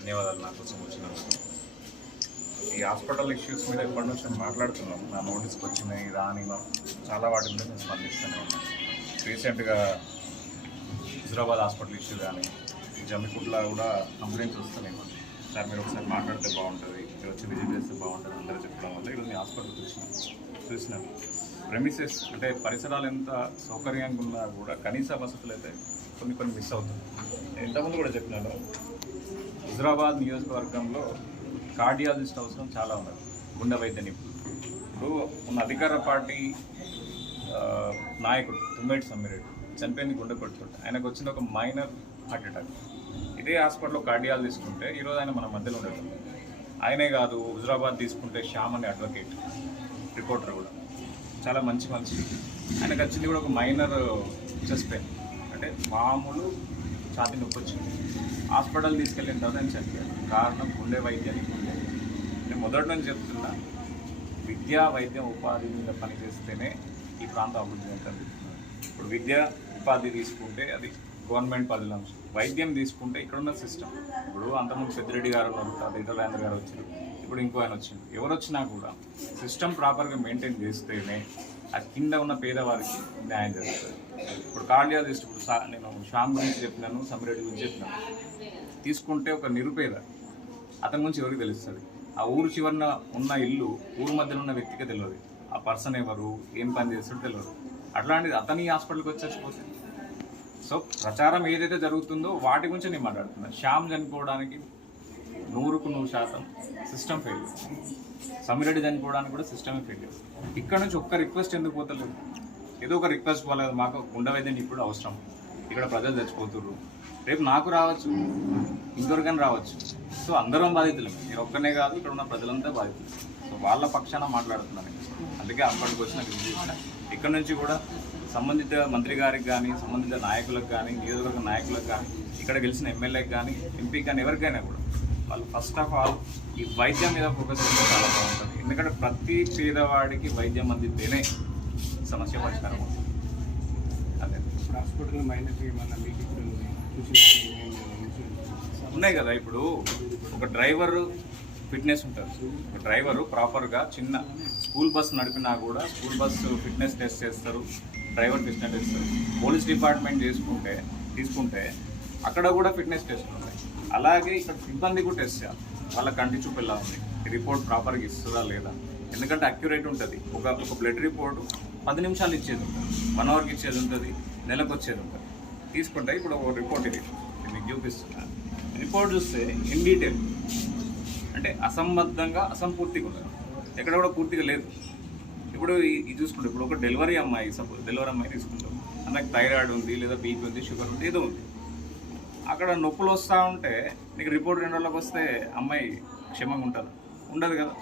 ధన్యవాదాలు నా కోసం వచ్చినందుకు. ఈ హాస్పిటల్ ఇష్యూస్ మీద ఎప్పటి నుంచి మాట్లాడుతున్నాం నా నోటీస్కి వచ్చినాయి రాని చాలా వాటి మీద నేను స్పందిస్తూనే ఉన్నాను. రీసెంట్గా హైదరాబాద్ హాస్పిటల్ ఇష్యూ కానీ ఈ కూడా కంప్లైంట్స్ వస్తున్నాయి. మాకు. సార్ మీరు ఒకసారి మాట్లాడితే బాగుంటుంది. ఇక్కడ వచ్చి విజిట్ చేస్తే బాగుంటుంది అందరూ చెప్పడం వల్ల ఈరోజు హాస్పిటల్ చూసినాను చూసినాను. ప్రెమిసెస్ అంటే పరిసరాలు ఎంత సౌకర్యంగా ఉన్నా కూడా కనీస వసతులు అయితే కొన్ని కొన్ని మిస్ అవుతాయి. ఇంతకుముందు కూడా చెప్పినాను. హుజరాబాద్ నియోజకవర్గంలో కార్డియాలజిస్ట్ అవసరం చాలా ఉన్నది గుండె వైద్య నిపుణులు. ఇప్పుడు ఉన్న అధికార పార్టీ నాయకుడు తుమ్మేటి సమ్మిరెడ్డి చనిపోయింది గుండె కొట్టుకుంటే ఆయనకు వచ్చిన ఒక మైనర్ హార్ట్ అటాక్. ఇదే హాస్పిటల్లో కార్డియాలు తీసుకుంటే ఈరోజు ఆయన మన మధ్యలో ఉండదు ఆయనే కాదు హుజరాబాద్ తీసుకుంటే శ్యామ్ అనే అడ్వకేట్ రిపోర్టర్ కూడా. చాలా మంచి మంచి ఆయనకు వచ్చింది కూడా ఒక మైనర్ చెస్ట్ పెయిన్. అంటే మామూలు ఛాతీ నొప్పి వచ్చింది హాస్పిటల్ తీసుకెళ్ళిన తర్వాత నేను చెప్పాను కారణం గుండె వైద్యానికి గుండె. నేను మొదటి నుంచి చెప్తున్నా విద్యా వైద్యం ఉపాధి మీద పనిచేస్తేనే ఈ ప్రాంతం అభివృద్ధి అవుతుంది. ఇప్పుడు విద్య ఉపాధి తీసుకుంటే అది గవర్నమెంట్ పదుల వైద్యం తీసుకుంటే ఇక్కడున్న సిస్టమ్. ఇప్పుడు అంతకుముందు పెద్దిరెడ్డి గారు ఉన్నారు తర్వాత గారు వచ్చారు ఇప్పుడు ఇంకో ఆయన వచ్చింది ఎవరు వచ్చినా కూడా సిస్టమ్ ప్రాపర్గా మెయింటైన్ చేస్తేనే ఆ కింద ఉన్న పేదవారికి న్యాయం జరుగుతుంది. ఇప్పుడు కార్డియాలజిస్ట్ ఇప్పుడు నేను శ్యామ్ గురించి చెప్పినాను సమిరెడ్డి గురించి చెప్పినాను. తీసుకుంటే ఒక నిరుపేద అతని గురించి ఎవరికి తెలుస్తుంది? ఆ ఊరు చివరన ఉన్న ఇల్లు ఊరు మధ్యలో ఉన్న వ్యక్తికి తెలియదు ఆ పర్సన్ ఎవరు ఏం పని చేస్తాడో తెలియదు అట్లాంటిది అతని హాస్పిటల్కి వచ్చేసిపోతే సో ప్రచారం ఏదైతే జరుగుతుందో వాటి గురించి నేను మాట్లాడుతున్నాను శ్యామ్ చనిపోవడానికి నూరుకు నూరు శాతం సిస్టమ్ ఫెయిల్ సమిరెడ్డి చనిపోవడానికి కూడా సిస్టమే ఫెయిల్ ఇక్కడ నుంచి ఒక్క రిక్వెస్ట్ ఎందుకు పోతలేదు? ఏదో ఒక రిక్వెస్ట్ పోలేదు. మాకు గుండె వైద్యం ఇప్పుడు అవసరం. ఇక్కడ ప్రజలు చచ్చిపోతుర్రు రేపు నాకు రావచ్చు. ఇంకొకరికైనా రావచ్చు. సో అందరం బాధితులు. మీరు ఒక్కనే కాదు ఇక్కడ ఉన్న ప్రజలంతా బాధితులు. సో వాళ్ళ పక్షాన మాట్లాడుతున్నాను. అందుకే అప్పటికి వచ్చిన ఇక్కడ నుంచి కూడా సంబంధిత మంత్రి గారికి కానీ సంబంధిత నాయకులకు కానీ నియోజకవర్గ నాయకులకు కానీ ఇక్కడ గెలిచిన ఎమ్మెల్యేకి కానీ ఎంపీకి కానీ ఎవరికైనా కూడా వాళ్ళు ఫస్ట్ ఆఫ్ ఆల్ ఈ వైద్యం మీద ఫోకస్ చేస్తే చాలా బాగుంటుంది. ఎందుకంటే ప్రతి పేదవాడికి వైద్యం అందితేనే సమస్య పరిష్కారం అవుతుంది. అదే. హాస్పిటల్ మైనస్ ఏమన్నా మీకు ఇప్పుడు చూసి ఉన్నాయి కదా ఇప్పుడు. ఒక డ్రైవర్ ఫిట్నెస్ ఉంటుంది ఒక డ్రైవరు ప్రాపర్గా చిన్న స్కూల్ బస్ నడిపినా కూడా స్కూల్ బస్ ఫిట్నెస్ టెస్ట్ చేస్తారు. డ్రైవర్ ఫిట్నెస్ చేస్తారు. పోలీస్ డిపార్ట్మెంట్ చేసుకుంటే తీసుకుంటే అక్కడ కూడా ఫిట్నెస్ టెస్ట్ ఉన్నాయి అలాగే ఇక్కడ సిబ్బంది కూడా టెస్ట్ చేయాలి. వాళ్ళ కంటి చూపు ఎలా ఉంది? రిపోర్ట్ ప్రాపర్గా ఇస్తుందా లేదా? ఎందుకంటే అక్యురేట్ ఉంటుంది. ఒక ఒక బ్లడ్ రిపోర్ట్ పది నిమిషాలు ఇచ్చేది ఉంటుంది. వన్ అవర్కి ఇచ్చేది ఉంటుంది. నెలకు వచ్చేది ఉంటుంది. తీసుకుంటే ఇప్పుడు ఒక రిపోర్ట్ ఇది. నేను మీకు చూపిస్తున్నా. రిపోర్ట్ చూస్తే ఇన్ డీటెయిల్ అంటే అసంబద్ధంగా అసంపూర్తిగా ఉన్నది. ఎక్కడ కూడా పూర్తిగా లేదు. ఇప్పుడు ఇది చూసుకుంటే ఇప్పుడు ఒక డెలివరీ అమ్మాయి సపోజ్ డెలివరీ అమ్మాయి తీసుకుంటాం. అన్నకి థైరాయిడ్ ఉంది లేదా బీపీ ఉంది షుగర్ ఉంది ఏదో ఉంది. అక్కడ నొప్పులు వస్తూ ఉంటే నీకు రిపోర్ట్ రెండు రోజులకు వస్తే అమ్మాయి క్షేమంగా ఉంటుందా. ఉండదు కదా.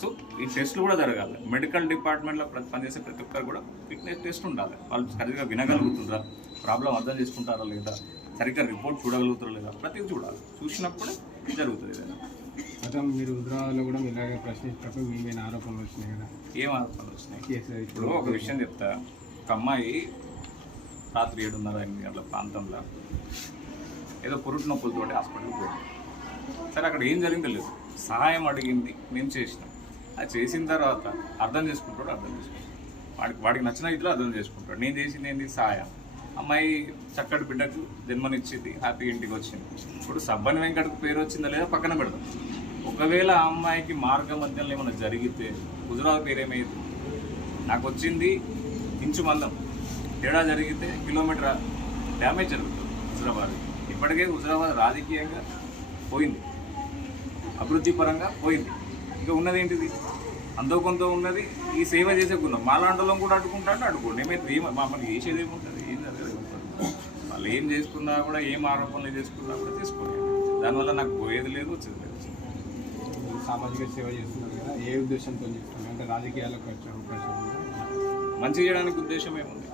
సో ఈ టెస్ట్లు కూడా జరగాలి. మెడికల్ డిపార్ట్మెంట్లో ప్రతి పనిచేసే ప్రతి ఒక్కరు కూడా ఫిట్నెస్ టెస్ట్ ఉండాలి. వాళ్ళు సరిగ్గా వినగలుగుతుందా? ప్రాబ్లం అర్థం చేసుకుంటారా లేదా? సరిగ్గా రిపోర్ట్ చూడగలుగుతారా లేదా? ప్రతిదీ చూడాలి. చూసినప్పుడే జరుగుతుంది ఏదైనా గతం మీరు హుదరాబాద్లో కూడా మీరు ఇలాగే ప్రశ్నించినప్పుడు మీ మీద ఆరోపణలు వచ్చినాయి కదా? ఏం ఆరోపణలు వచ్చినాయి? ఇప్పుడు ఒక విషయం చెప్తా. ఒక అమ్మాయి రాత్రి ఏడున్నర ఎనిమిది గంటల ప్రాంతంలో ఏదో పురుటి నొప్పులతోటి హాస్పిటల్కి పోయింది సరే అక్కడ ఏం జరిగిందో లేదు. సహాయం అడిగింది. మేము చేసినాం. అది చేసిన తర్వాత అర్థం చేసుకుంటాడు అర్థం చేసుకుంటాడు. వాడికి వాడికి నచ్చిన ఇట్లా అర్థం చేసుకుంటాడు. నేను చేసింది ఏంటి సహాయం. అమ్మాయి చక్కటి బిడ్డకు జన్మనిచ్చింది హ్యాపీగా ఇంటికి వచ్చింది. ఇప్పుడు సబ్బని వెంకటకు పేరు వచ్చిందా లేదా పక్కన పెడదాం. ఒకవేళ ఆ అమ్మాయికి మార్గ మధ్యంలో ఏమైనా జరిగితే గుజరాత్ పేరు ఏమైంది నాకు వచ్చింది ఇంచు మందం తేడా జరిగితే కిలోమీటర్ డ్యామేజ్ జరుగుతుంది హుజరాబాద్కి ఇప్పటికే హుజరాబాద్ రాజకీయంగా పోయింది. అభివృద్ధి పరంగా పోయింది. ఇంకా ఉన్నది ఏంటిది? అంతో కొంత ఉన్నది. ఈ సేవ చేసే గుణం. మాలాండలం కూడా అడ్డుకుంటా అంటే అడ్డుకోండి. ఏమైతే ఏం మమ్మల్ని చేసేది ఏముంటుంది? ఏం జరగదు వాళ్ళు ఏం చేసుకున్నా కూడా ఏం ఆరోపణలు చేసుకున్నా కూడా తీసుకోండి దానివల్ల నాకు పోయేది లేదు వచ్చేది లేదు. సామాజిక సేవ చేస్తున్నారు కదా ఏ ఉద్దేశంతో చేస్తున్నారు? అంటే రాజకీయాలకు వచ్చే అవకాశం మంచి చేయడానికి ఉద్దేశం ఏముంది?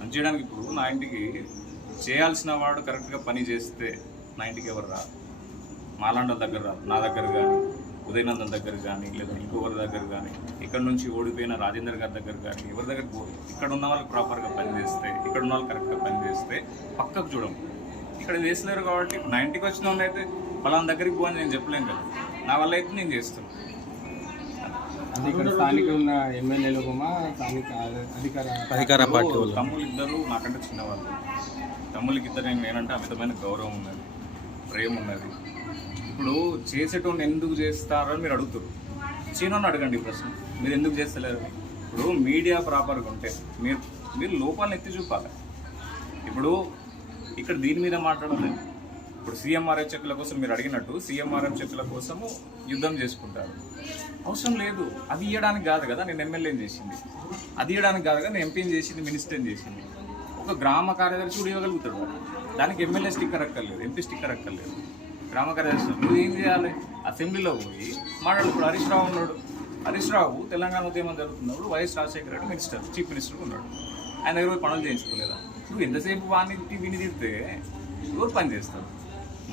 మంచి చేయడానికి ఇప్పుడు నా ఇంటికి చేయాల్సిన వాడు కరెక్ట్గా పని చేస్తే నా ఇంటికి ఎవరు రా మాలాండ దగ్గర నా దగ్గర కానీ ఉదయనందన్ దగ్గర కానీ లేదా ఇంకొకరి దగ్గర కానీ ఇక్కడ నుంచి ఓడిపోయిన రాజేందర్ గారి దగ్గర కానీ ఎవరి దగ్గర పోరు ఇక్కడ ఉన్న వాళ్ళు ప్రాపర్గా పనిచేస్తే ఇక్కడ ఉన్న వాళ్ళు కరెక్ట్గా పనిచేస్తే పక్కకు చూడము ఇక్కడ చేసినారు కాబట్టి నా ఇంటికి వచ్చిన వాళ్ళు అయితే పలానా దగ్గరికి పోని నేను చెప్పలేను కదా. నా వల్ల అయితే నేను చేస్తాను ఇక్కడ స్థానిక ఉన్న ఎమ్మెల్యేలు కూడా స్థానిక అధికార అధికార పార్టీ వాళ్ళు? తమ్ముళ్ళు ఇద్దరు నాకంటే చిన్నవాళ్ళు. తమ్ముళ్ళకి ఇద్దరు నేను నేనంటే అమితమైన గౌరవం ఉన్నది ప్రేమ ఉన్నది. ఇప్పుడు చేసేటోని ఎందుకు చేస్తారో అని మీరు అడుగుతారు. చీనోని అడగండి ఈ ప్రశ్న. మీరు ఎందుకు చేస్తలేరు? ఇప్పుడు మీడియా ప్రాపర్గా ఉంటే మీరు మీరు లోపాలను ఎత్తి చూపాలి. ఇప్పుడు ఇక్కడ దీని మీద మాట్లాడలేదు. ఇప్పుడు సీఎంఆర్ఎఫ్ చెక్కుల కోసం మీరు అడిగినట్టు సీఎంఆర్ఎఫ్ చెక్కుల కోసము యుద్ధం చేసుకుంటారు. అవసరం లేదు. అది ఇవ్వడానికి కాదు కదా నేను ఎమ్మెల్యేని చేసింది. అది ఇవ్వడానికి కాదు కదా నేను ఎంపీని చేసింది మినిస్టర్ని చేసింది. ఒక గ్రామ కార్యదర్శి కూడా ఇవ్వగలుగుతాడు దానికి ఎమ్మెల్యే స్టిక్కర్ అక్కర్లేదు ఎంపీ స్టిక్కర్ అక్కర్లేదు. గ్రామ కార్యదర్శి నువ్వు ఏం చేయాలి? అసెంబ్లీలో పోయి మాట్లాడు. ఇప్పుడు హరీష్ రావు ఉన్నాడు. హరీష్ రావు తెలంగాణ ఉద్యమం జరుగుతున్నప్పుడు YS Rajasekhara Reddy minister chief minister ఉన్నాడు. ఆయన దగ్గర పనులు చేయించుకోలేదా? నువ్వు ఎంతసేపు వాడిని తిట్టి విని తిడితే ఎవరు పని చేస్తారు?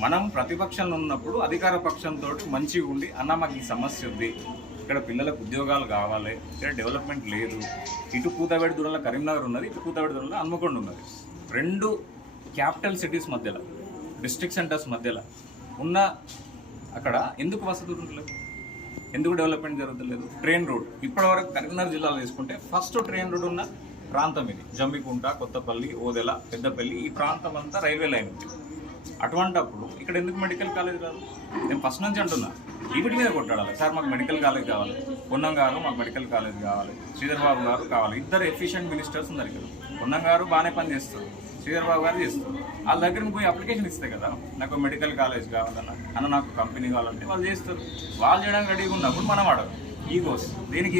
మనం ప్రతిపక్షంలో ఉన్నప్పుడు అధికార పక్షంతో మంచిగా ఉండి అన్న మాకు ఈ సమస్య ఉంది. ఇక్కడ పిల్లలకు ఉద్యోగాలు కావాలి. ఇక్కడ డెవలప్మెంట్ లేదు. ఇటు కూతవేడి దూరంలో కరీంనగర్ ఉన్నది ఇటు కూతవేడి దూరంలో హన్మకొండ ఉన్నది. రెండు క్యాపిటల్ సిటీస్ మధ్యలో డిస్ట్రిక్ట్ సెంటర్స్ మధ్యలో ఉన్న అక్కడ ఎందుకు వసతి ఉండలేదు ఎందుకు డెవలప్మెంట్ జరగలేదు ట్రైన్ రోడ్ ఇప్పటివరకు కరీంనగర్ జిల్లాలో తీసుకుంటే ఫస్ట్ ట్రైన్ రోడ్ ఉన్న ప్రాంతం ఇది. జంబికుంట కొత్తపల్లి ఓదెల పెద్దపల్లి ఈ ప్రాంతం అంతా రైల్వే లైన్ ఉంది. అటువంటప్పుడు ఇక్కడ ఎందుకు మెడికల్ కాలేజ్ రాదు? నేను ఫస్ట్ నుంచి అంటున్నా. వీటి మీద కొట్టాడాలి. సార్ మాకు మెడికల్ కాలేజ్ కావాలి. పొన్నం గారు మాకు మెడికల్ కాలేజ్ కావాలి. శ్రీధర్ బాబు గారు కావాలి. ఇద్దరు ఎఫిషియెంట్ మినిస్టర్స్ ఉన్నారు ఇక్కడ. పొన్నం గారు బాగానే పని చేస్తారు. శ్రీధర్ బాబు గారు చేస్తారు. వాళ్ళ దగ్గర పోయి అప్లికేషన్ ఇస్తే కదా నాకు మెడికల్ కాలేజ్ కావాలన్నా అన్న నాకు కంపెనీ కావాలంటే వాళ్ళు చేస్తారు. వాళ్ళు చేయడానికి రెడీగా ఉన్నప్పుడు మనం ఆడదు ఈగోస్ దేనికి